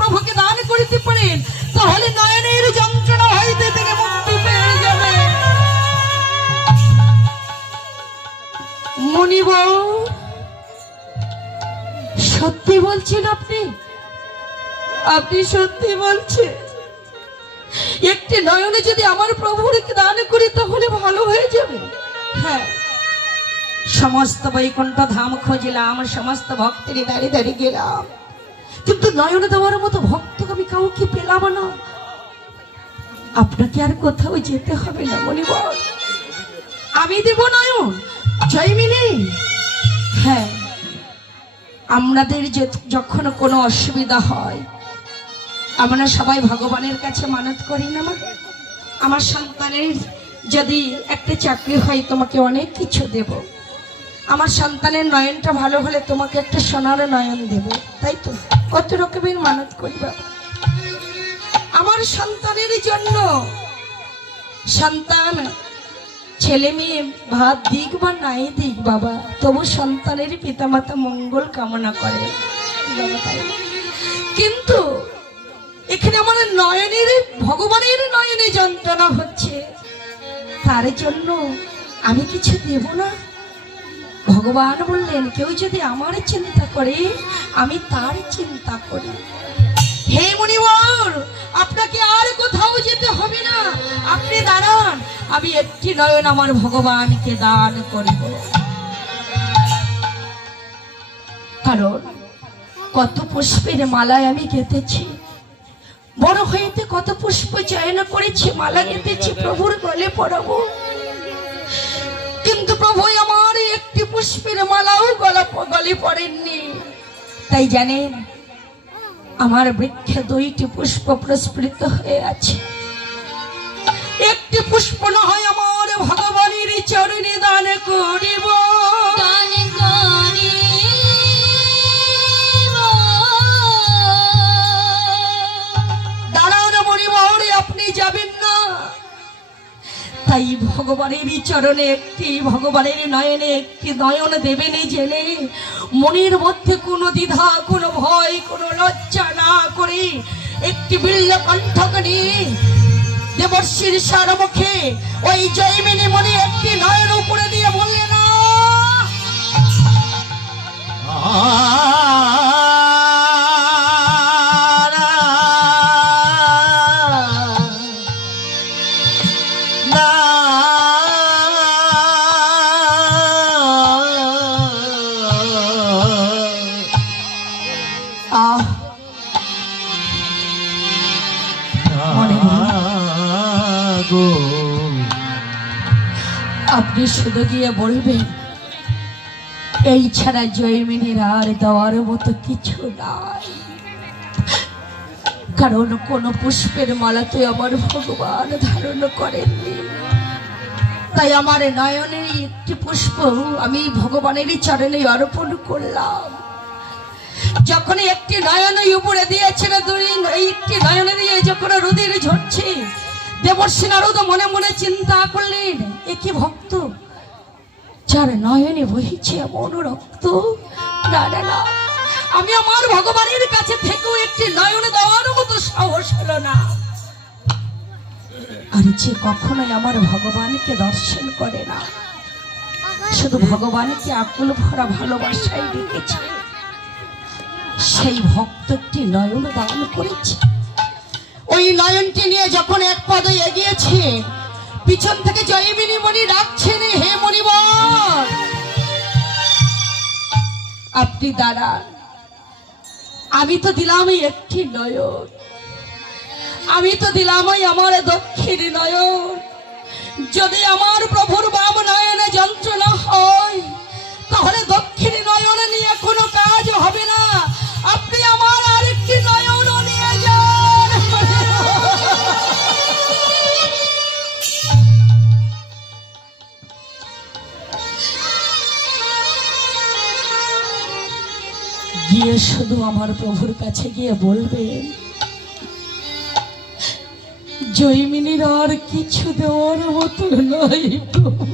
প্রভুকে দান করিতে পারেন তাহলে নয়নের যন্ত্রণা হইতে থেকে মুক্তি পেয়ে যাবে। মুনিবর, সত্যি বলছেন আপনি? আপনি সত্যি বলছেন? একটি নয়নে যদি আমার প্রভুকে দান করি তাহলে ভালো হয়ে যাবে? হ্যাঁ, সমস্ত বৈকুণ্ঠ ধাম খুঁজলাম, সমস্ত ভক্তের দাঁড়িয়ে দাঁড়িয়ে গেলাম, কিন্তু নয়নে দেওয়ার মতো ভক্ত আমি কাউকে পেলাম না। আপনাকে আর কোথাও যেতে হবে না মনিবর, আমি দেব নয়ন। জয়মিনী, হ্যাঁ, আমাদের যখন কোনো অসুবিধা হয় আমরা সবাই ভগবানের কাছে মানত করি না? আমার সন্তানের যদি একটা চাকরি হয় তোমাকে অনেক কিছু দেব, আমার সন্তানের নয়নটা ভালো হলে তোমাকে একটা সোনার নয়ন দেব, তাই তো কত রকমের মানত করি বাবা। আমার সন্তানের জন্য, সন্তান ছেলে মেয়ে ভাত দিক বা নাই দিক বাবা, তবু সন্তানের পিতামাতা মঙ্গল কামনা করে বাবা, তাই। কিন্তু এখানে আমার নয়নের, ভগবানের নয়নে যন্ত্রণা হচ্ছে, তার জন্য আমি কিছু দেব না? ভগবান বললেন কেউ যদি আমার চিন্তা করে আমি তার চিন্তা করি। হে মুনিবর, আপনাকে আর কোথাও যেতে হবে না, আপনি দাঁড়ান, আমি একটি নয়ন আমার ভগবানকে দান করিব। কারণ কত পুষ্পের মালায় আমি গেঁথেছি, বড় হইতে কত পুষ্প চয়ন করেছি, মালা গেঁথেছি প্রভুর গলে পরাবো, কিন্তু প্রভু আমার একটি পুষ্পের মালাও গলে পড়েননি। তাই জানেন, আমার বৃক্ষে 2টি পুষ্প প্রস্ফুটিত হয়ে আছে, একটি পুষ্প না হয় আমার ভগবানের চরণে দান করিব। দাঁড়ান মনিবর, আপনি যাবেন না? তাই ভগবানের চরণে একটি, ভগবানের নয়নে একটি নয়ন দেবেন জেনে মনের মধ্যে কোনো দ্বিধা, কোনো ভয়, কোনো লজ্জা না করে একটি বিল্ল কণ্ঠক নিয়ে দেবর্ষীর সারমুখে ওই জয়মিনী মনে একটি নয়ন উপরে দিয়ে বললেন না, আপনি শুধু গিয়ে বলবেন এই ছাড়া জয়মিনীর আর দেওয়ার মতো কিছু নাই, কারণ কোন পুষ্পের মালা তো আমার ভগবান ধারণ করেননি। তাই আমার নয়নের একটি পুষ্প আমি ভগবানের চরণে অর্পণ করলাম। যখন একটি নয়ন উপরে দিয়েছিল, একটি নয়নে দিয়ে যখন রুধির ঝরছে, দেবর্ষী নারদ মনে মনে চিন্তা করলেন, এ কি ভক্ত যার নয়নে বহিছে এমন রক্ত? না না না, আমি আমার ভগবানের কাছে থেকেও একটি নয়ন দেওয়ার মতো সাহস হলো না। আর যে কখনোই আমার ভগবানকে দর্শন করে না, শুধু ভগবানকে আকুল ভরা ভালোবাসায় ডেকেছে, সেই ভক্ত একটি নয়ন দান করেছে। ওই নয়নটি নিয়ে যখন এক পদে এগিয়েছে, পিছন থেকে জয়মিনী মণি ডাকছেন, হে মণিবর আপনি দাঁড়ান, আমি তো দিলাম একটি নয়ন, আমি তো দিলাম আমার দক্ষিণ নয়ন, যদি আমার প্রভুর বাম নয়নে যন্ত্রণা হয় তাহলে দক্ষিণ নয়ন নিয়ে কোনো কাজ হবে না, আপনি আমার আরেকটি নয়ন নিয়ে যান। গিয়ে শুধু আমার প্রভুর কাছে গিয়ে বলবেন, জয়মিনীর আর কিছু দেওয়ার মতো নয় প্রভু,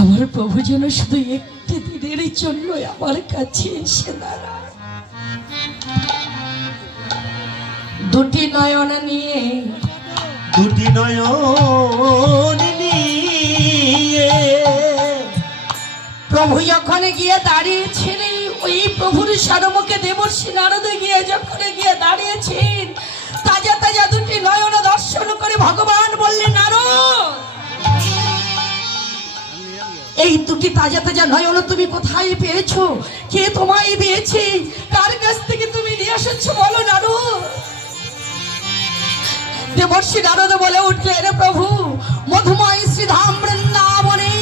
আমার প্রভু যেন শুধু একটি দিন দিনের জন্য আমার কাছে এসে দাঁড়া। দুটি নয়ন নিয়ে, দুটি নয়ন নিয়ে প্রভু যখন গিয়ে দাঁড়িয়েছিলেন, ওই প্রভুর সম্মুখে দেবর্ষি নারদ গিয়ে যখন গিয়ে দাঁড়িয়েছেন, তাজা তাজা দুটি নয়ন দর্শন করে ভগবান বললেন, নারদ, এই দুটি তাজা তাজা নয়ন তুমি কোথায় পেয়েছো? কে তোমায় দিয়েছে? কার কাছ থেকে তুমি নিয়ে এসেছো বলো নারদ। দেবর্ষি নারদ বলে উঠলেন, প্রভু, মধুময় শ্রীধাম বৃন্দাবনে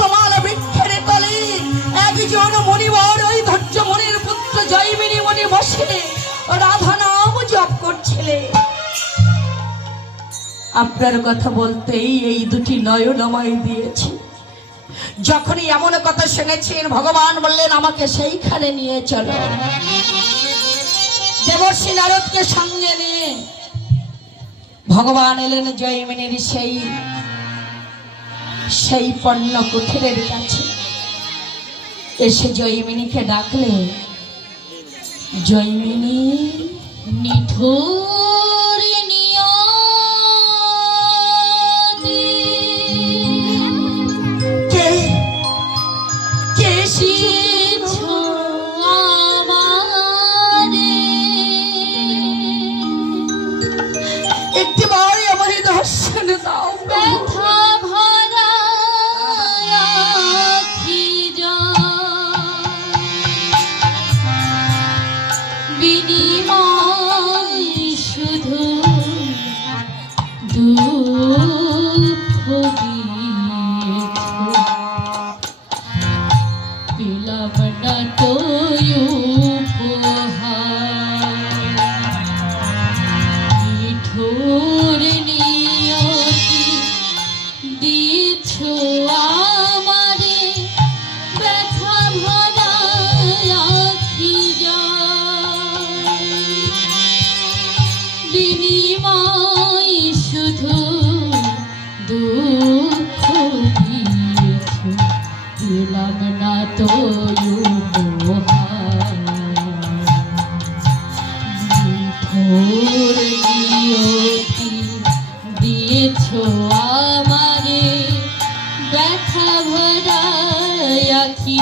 তোমার বৃক্ষের তলে একজন মণিবর, ওই ধৈর্য মণির পুত্র জয়মিনী মণি বসে রাধা নাম জপ করছিলে। আপনার কথা বলতেই এই দুটি নয়ন আমায় দিয়েছে। যখনই এমন কথা শুনেছেন, ভগবান বললেন, আমাকে সেইখানে নিয়ে চলো। দেবর্ষি নারদকে সঙ্গে নিয়ে ভগবান এলেন জয়মিনীর সেই পণ্য কুঠিরের কাছে। এসে জয়মিনীকে ডাকলে, জয়মিনী, নিঠুর নিয়তি কে কে শিছো আমারে, একটি বার আমার দর্শন দাও। ব্যথা ভরা আখি বিনিময় শুধু দুঃখ দিয়েছ, পেলাম না তো মিঠুর নিয়তি দিছ আমারে, ব্যথা ভরা আখি বিনিময় শুধু দুঃখ দিয়েছ, পেলাম না তো মিঠুর নিয়তি দিয়েছ আমারে, ব্যথা ভরা আখি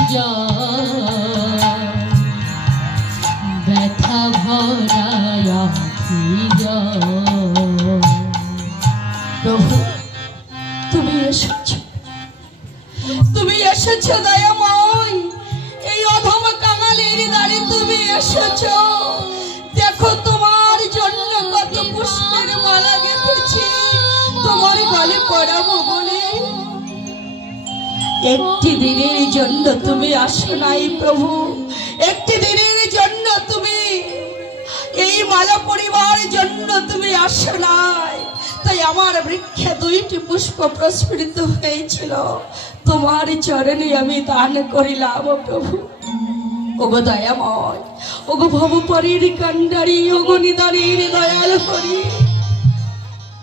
ব্যথা ভরা আখি। প্রভু, তুমি এসেছো, তুমি এসেছো দয়াময়, এই অধম কাঙালের দ্বারে তুমি এসেছো। দেখো, তোমার জন্য কত পুষ্পের মালা গেঁথেছি, তোমার গলে পরাবো বলে। একটি দিনের জন্য তুমি আসো নাই প্রভু, একটি দিনের জন্য তুমি এই মালা পরিবার জন্য তুমি আসো নাই। তাই আমার বৃক্ষে দুইটি পুষ্প প্রস্ফুটিত হয়েছিল, তোমার চরণে আমি দান করিলাম প্রভু। ওগো দয়াময়, ওগো ভবপরীর কান্ডারি, ওগো নিদানের দয়াল হরি।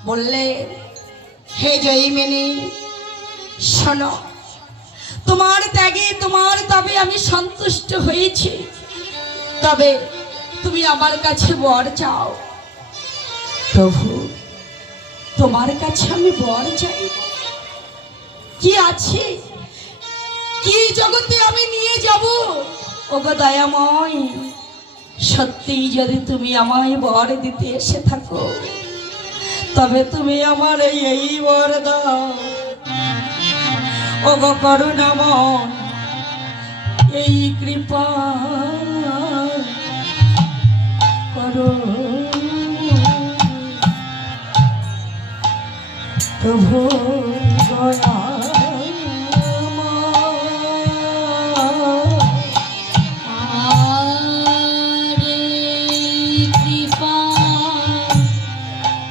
বললে, হে জয়মিনী, শোনো, তোমার ত্যাগে তোমার তবে আমি সন্তুষ্ট হয়েছি, তবে তুমি আমার কাছে বর চাও। প্রভু, তোমার কাছে আমি বর চাই। কি আছে, কি জগতে আমি নিয়ে যাব? ওগো দয়াময়, সত্যি যদি তুমি আমায় বর দিতে এসে থাকো, তবে তুমি আমার এই বর দাও। ওগো করুণাময়, এই কৃপা করো প্রভু দয়া। কৃপা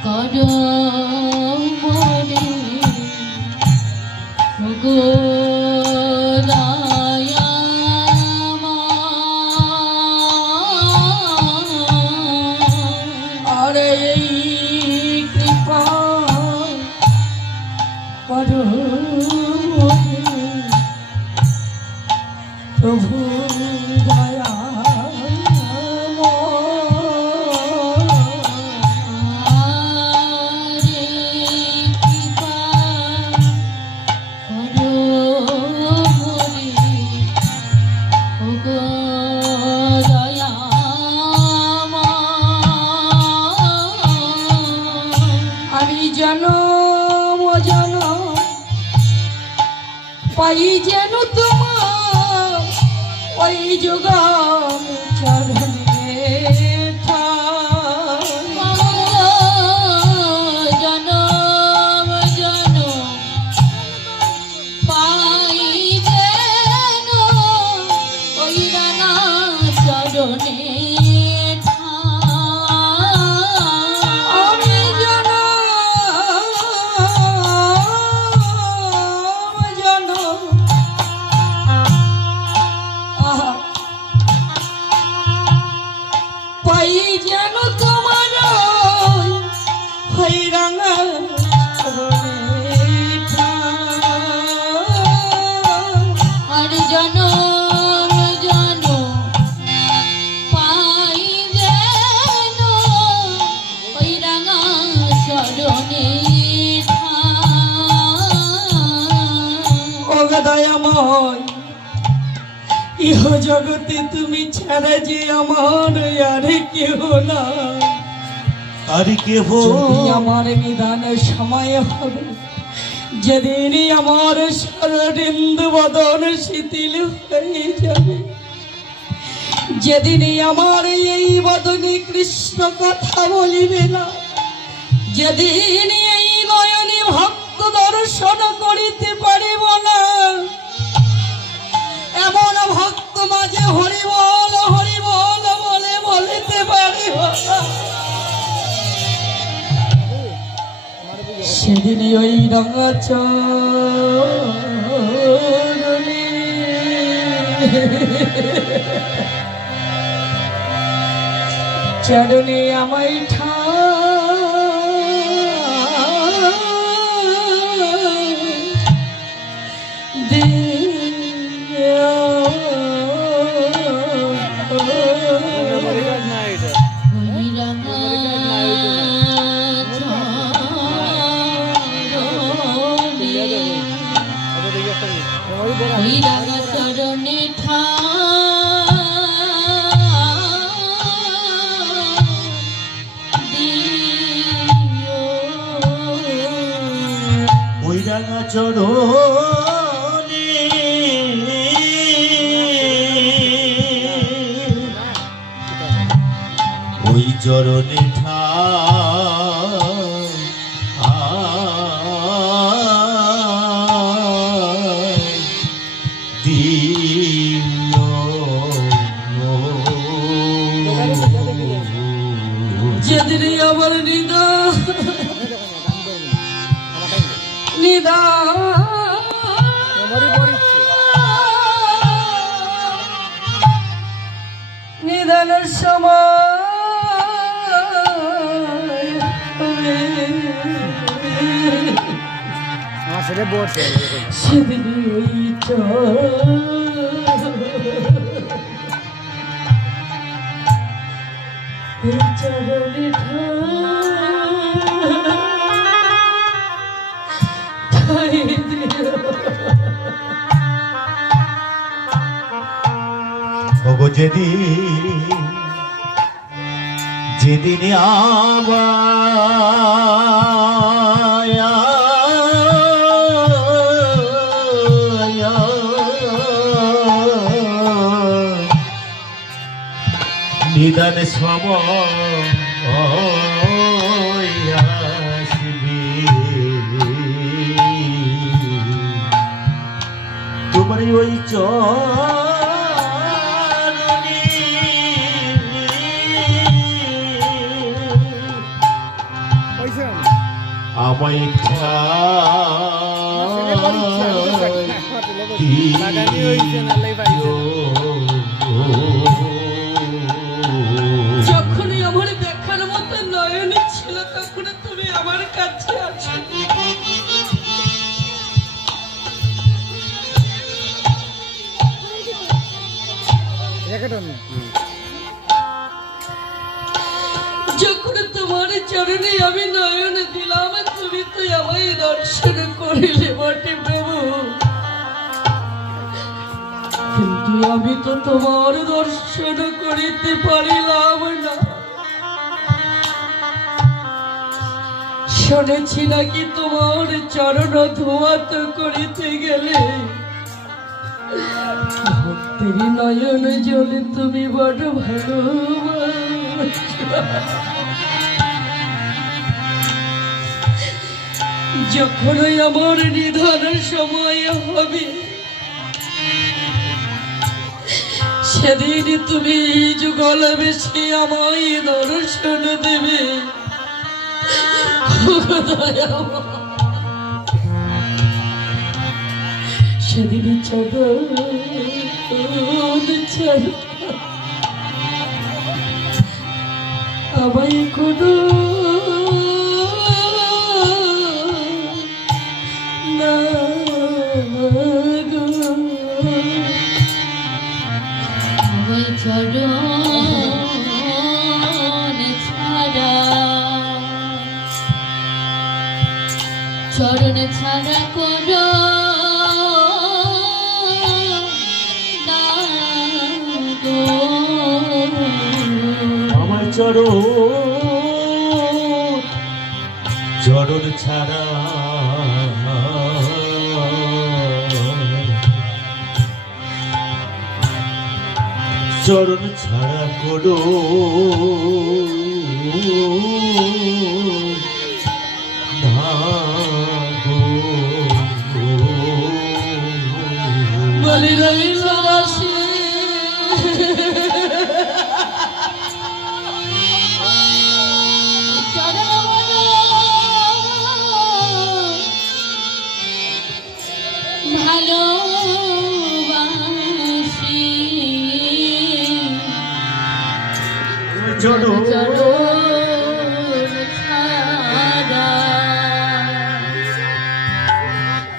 করো মনে, গো আরে কৃপা করো। পাই যেন তোমার ওই যুগম চরণে ঠাই। জনম জনম পাই যেন ওই রাঙা চরণে আমি পাই যেন তোমার ওই রাঙা চরণে ঠাই। আর জনম জনম পাই যেন ওই রাঙা চরণে ও দয়াময়, ইহ জগতে তুমি ছাড়া যে আমার আর কেহ না। আর কেহ যদি আমার নিদানের সময় হবে, যেদিন আমার শরদিন্দু বদন শিথিল হয়ে যাবে, যেদিন আমার এই বদনে কৃষ্ণ কথা বলিবে না, যেদিন এই নয়নে ভক্ত দর্শন করিতে পারিব না, এমন ভক্ত মাঝে হরি বল বলে বলিতে পারিব না, সেদিনই ওই রঙা চরণে চরণে আমায় ঠাই দিও। ওই রাঙা ওই রাঙা চরণে ওই রাঙা চরণে ওই চরণে যেদিন আমার নিদানের সময় হবে, সেদিন ওই চরণে ঠাই দিও। ওগো যেদিন নিদান সময় আসবে, তোমার ওই আমায় যখনই আমার দেখার মতো নয়নে ছিল, তখন তুমি আমার কাছে আছো। যখন তোমার চরণে আমি নয়ন দিলাম, তুমি তো আমায় দর্শন করিলে বটে প্রভু, কিন্তু আমি তো তোমার দর্শন করিতে পারিলাম না। শুনেছি নাকি তোমার চরণ ধোয়াত করিতে গেলে ভক্তের নয়ন জলে তুমি বড় ভালো। যখনই আমার নিধনের সময় হবে সেদিন তুমি যুগল বেশি আমায় দর্শন দেবে। সেদিন আমায় কোনো না গো। ওই চরণ ছাড়া, চরণ ছাড়া করো না গো। আমার চরণ চরণ ছাড়া চরণ ছাড়া করো না গো। বলি রইল দাসী ভালোবাসি চরণ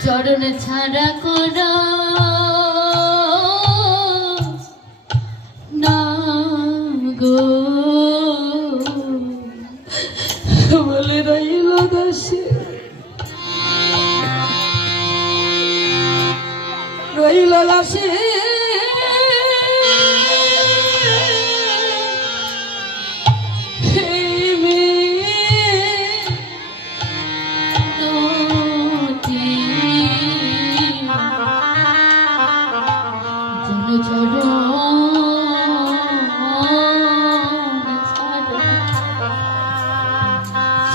চরণ ছাড়া করো না গো। বলি রইল দাসী রইল দাসী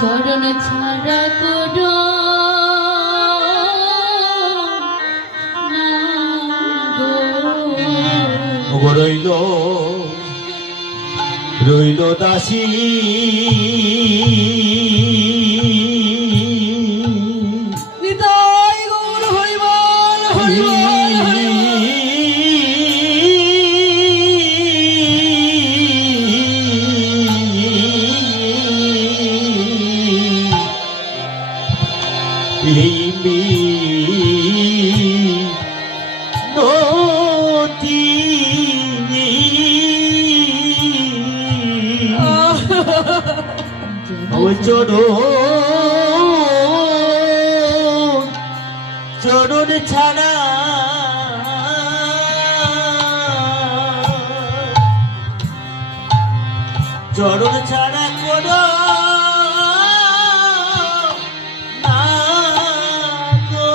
চরণ ছাড়া করো না গো। রইল রইল দাসী হৃদয় গৌর হরিবল হরিবল চরণ ছাড়া চরণ ছাড়া করো না গো।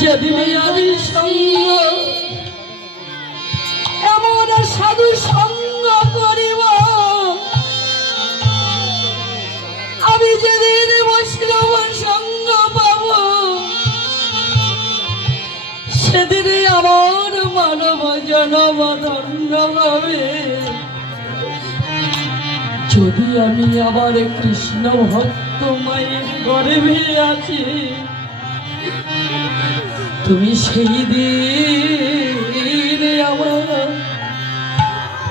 যেদিন আমি সঙ্গ এমন সাধু সঙ্গ করিব আমি যেদিন বৈষ্ণব সঙ্গ পাব সেদিন আমার মানব জনম ধন্য হবে। যদি আমি আবার কৃষ্ণ ভক্ত মায়ের গর্ভে আছি তুমি সেই দিন আমার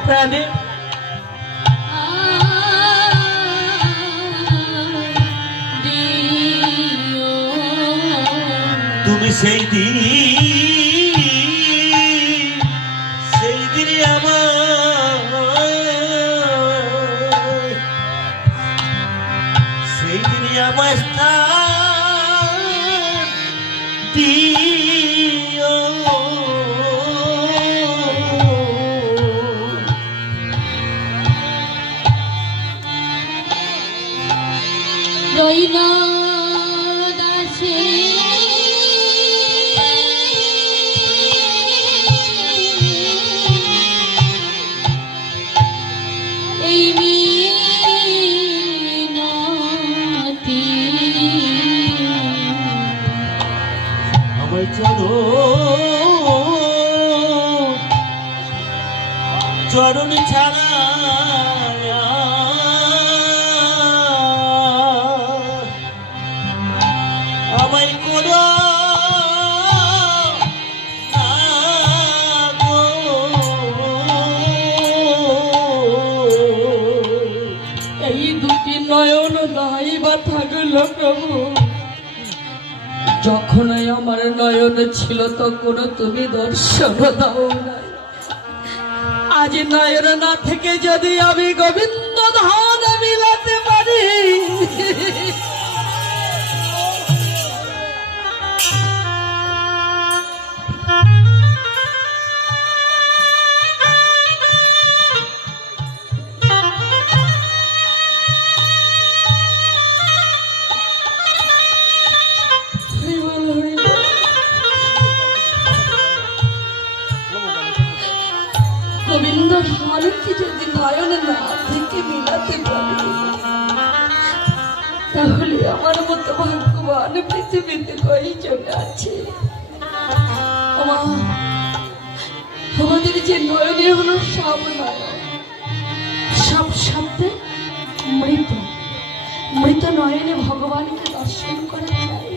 প্রাণে তুমি সেই দিন আমার সেই দিন আমার স্থান দিও। তোমার চরণ ছাড়া আমায় করো এই দুটি নয়ন নাই বা থাকলো প্রভু, যখন আমার নয়ন ছিল তখন তুমি দর্শন দাও নাই। আজ নয়ন না থেকে যদি আমি গোবিন্দ ধান মিলাতে পারি, গোবিন্দ ধানকে যদি নয়ন না থেকে মিলাতে পারি, তাহলে আমার মতো ভাগ্যবান পৃথিবীতে কয়জন আছে? আমাদের যে নয়নে হলো সব নয়ন, সব শব্দে মৃত, মৃত নয়নে ভগবানকে দর্শন করা যায়।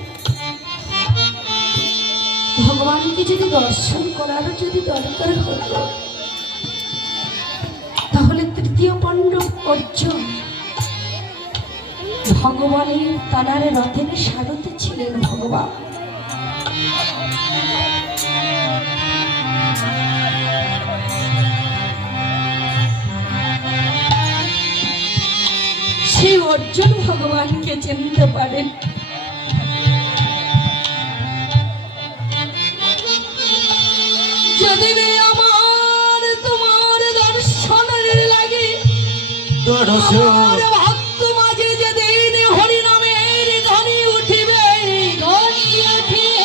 ভগবানকে যদি দর্শন করার যদি দরকার হতো, তাহলে তৃতীয় পাণ্ডব অর্জুন ভগবানের তানারে রথের সারথি ছিলেন। ভগবান সেই অর্জুন ভগবানকে চিনতে পারেন। যদি আমার তোমার দর্শনের লাগে, আমার ভক্ত মাঝে যেদিন হরি নামের ধ্বনি উঠিবে, ধ্বনি উঠিবে,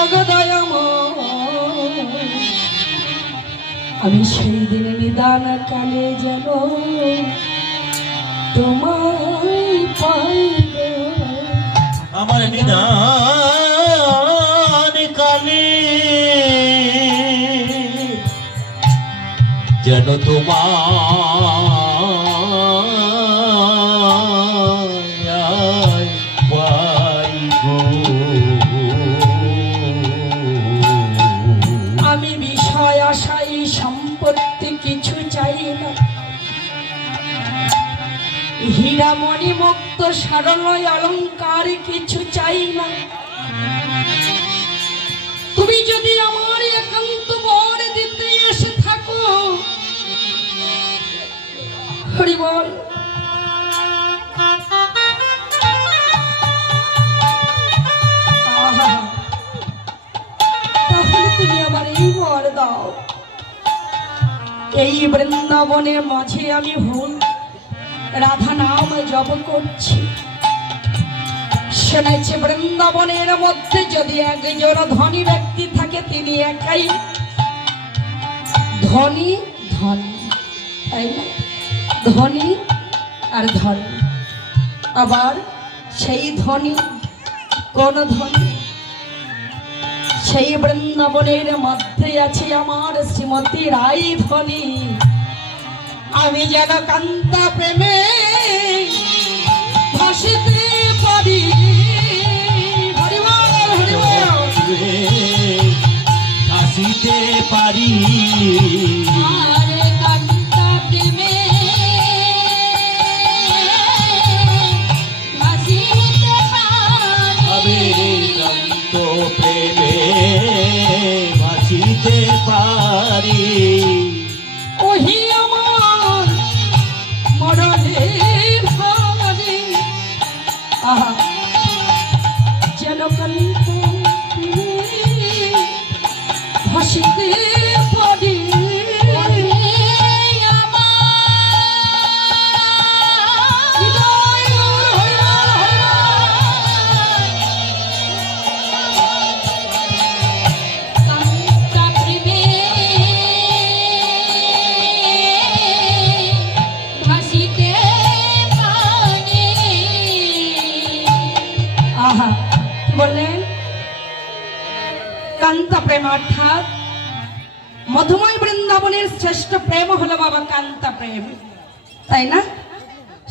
অগদয়ময়, আমি সেই দিন নিদান কালে যেন তোমায় পাইব। আমার নিদান কালে যেন তোমায় পাইব। আমি বিষয় আশাই সম্পত্তি কিছু চাই না, হীরামণি মুক্ত সারলয় অলঙ্কার কিছু চাই না। তুমি যদি আমার একান্ত বর দিতে এসে থাকো, হরি বল, তাহলে তুমি আমার এই বর দাও। এই বৃন্দাবনের মাঝে আমি ভুল রাধা নাম জপ করছি, শুনেছি বৃন্দাবনের মধ্যে যদি একজন ধনী ব্যক্তি থাকে, তিনি একাই ধনী, ধনী, তাই না? ধনী আর ধনী। আবার সেই ধনী কোন ধনী? সেই বৃন্দাবনের মধ্যে আছে আমার শ্রীমতী রাই ধনী। আমি যেন কান্তা প্রেমে ভাসিতে পারি, হরিবল হরিবল, ভাসিতে পারি, আর কান্তা প্রেমে ভাসিতে আমি কান্ত প্রেমে ভাসিতে পারি। ওহি আমার মরণের ভারে, আহা যেন কান্ত প্রেমে ভাসিতে পারি। কান্তা প্রেম, অর্থাৎ মধুময় বৃন্দাবনের শ্রেষ্ঠ প্রেম হলো বাবা কান্তা প্রেম, তাই না?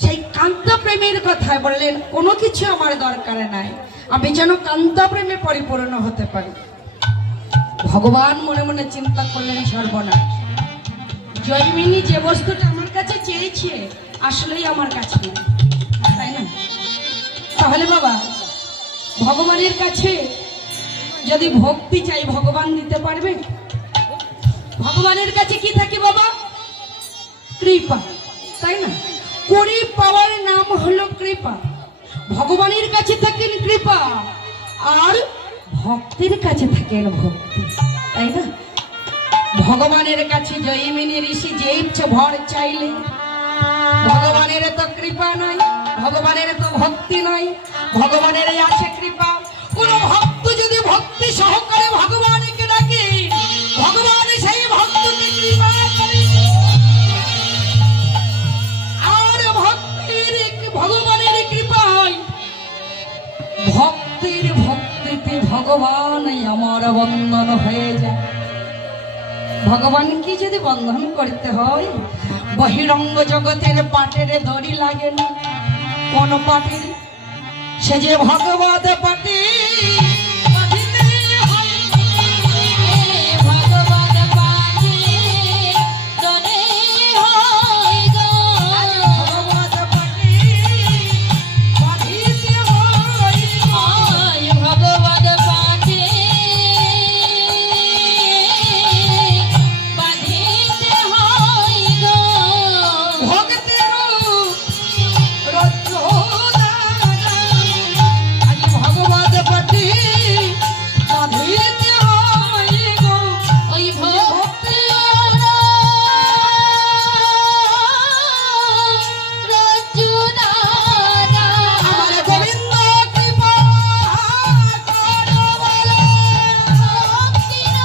সেই কান্তা প্রেমের কথা বললেন, কোনো কিছু আমার দরকার নাই, আমি যেন কান্তা প্রেমে পরিপূর্ণ হতে পারি। ভগবান মনে মনে চিন্তা করলেন, সর্বনাশ, জয়মিনী যে বস্তুটা আমার কাছে চেয়েছে আসলেই আমার কাছে নেই, তাই না? তাহলে বাবা ভগবানের কাছে যদি ভক্তি চাই ভগবান দিতে পারবে? ভগবানের কাছে কি থাকে বাবা? কৃপা, তাই না? করি পাওয়ার নাম হলো কৃপা। ভগবানের কাছে থাকেন কৃপা, আর ভক্তের কাছে থাকেন ভক্তি, তাই না? ভগবানের কাছে জয়মিনী ঋষি যে ইচ্ছে ভর চাইলে, ভগবানের তো কৃপা নাই, ভগবানের তো ভক্তি নাই, ভগবানের আছে কৃপা। কোন ভক্ত যদি ভক্তি সহকারে ভগবানকে ডাকে, ভগবান সেই ভক্তকে কৃপা করে। আর ভগবানের কৃপায় ভক্তের ভক্তিতে ভগবান আমার বন্ধন হয়ে যায়। ভগবানকে যদি বন্ধন করতে হয়, বহিরঙ্গ জগতের পাটের দড়ি লাগে না। কোন পাটের? সে যে ভগবত পাটি, ভগবান পাঠে দনে হয় গো, ভগবত পাটি বাঁধিতে হয় গো। ভগবান পাঠে বাঁধিতে হয় গো, ভক্তের রজ্জুদানা, আজ ভগবত পাটি বাঁধিতে হয় গো। ওই ভক্তের রজ্জুদানা, আমার গোবিন্দ কৃপা করো বলে। ভক্তির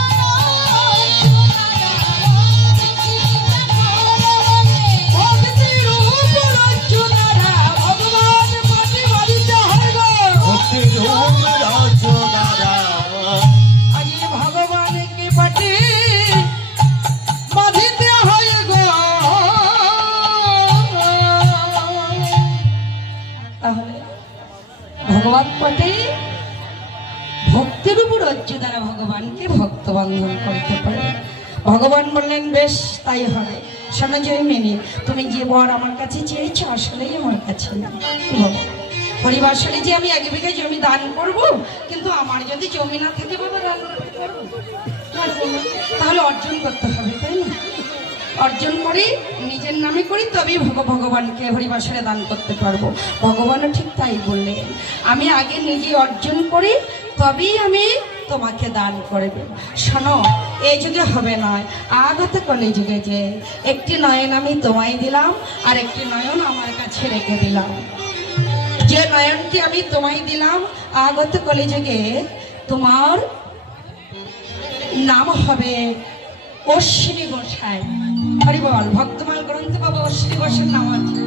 রজ্জুদানা, ভক্তির উপর রজ্জুদানা, ভগবান পাটি বাঁধিতে হয় গো। ভক্তি রূপ রচনারা আজি ভগবানকে পাটি বাঁধিতে হয় গো। তাহলে ভগবান পাটি ভক্তির উপর রজ্জু দ্বারা ভগবানকে ভক্ত বন্ধন করতে পারে। ভগবান বললেন, বেশ তাই হবে। শোনো জয়মিনী, তুমি যে বর আমার কাছে চেয়েছো আসলেই আমার কাছে না। পরিবাসরে যে আমি 1 বিঘা জমি দান করব, কিন্তু আমার যদি জমি না থাকে বাবা দান করতে পারবো? পারবো না। তাহলে অর্জন করতে হবে, তাই না? অর্জন করি, নিজের নামে করি, তবেই ভগবানকে হরিবাসরে দান করতে পারবো। ভগবানও ঠিক তাই বললেন, আমি আগে নিজে অর্জন করি, তবেই আমি তোমাকে দান করবে। শোনো, এই যুগে হবে নয়, আগত কলে যুগে যে একটি নয়ন আমি তোমায় দিলাম, আর একটি নয়ন আমার কাছে রেখে দিলাম। যে নয়নটি আমি তোমায় দিলাম আগত কলিযুগে, তোমার নাম হবে অশ্বিনী গোসাই। হরি বল, ভক্তমাল গ্রন্থে বাবা অশ্বিনী গোসাইয়ের নাম আছে।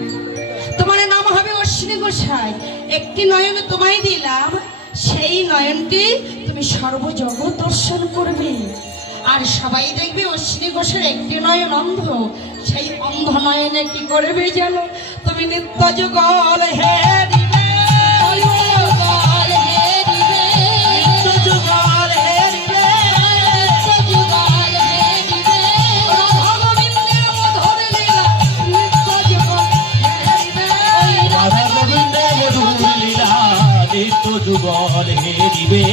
তোমার নাম হবে অশ্বিনী গোসাই। একটি নয়ন তোমায় দিলাম, সেই নয়নটি তুমি সর্বজগৎ দর্শন করবে, আর সবাই দেখবে অশ্বিনী গোসাইয়ের একটি নয়ন অন্ধ। সেই অন্ধ নয়নে কি করবে জানো? তুমি নিত্য যুগল হে দিবে, যুগল হে দিবে, নিত্য যুগল হে দিবে, যুগল হে দিবে, ভগবিন্দের মধুর লীলা নিত্য যুগল হে দিবে। রাধা গোবিন্দ মধুর লীলা নিত্য যুগল হে দিবে।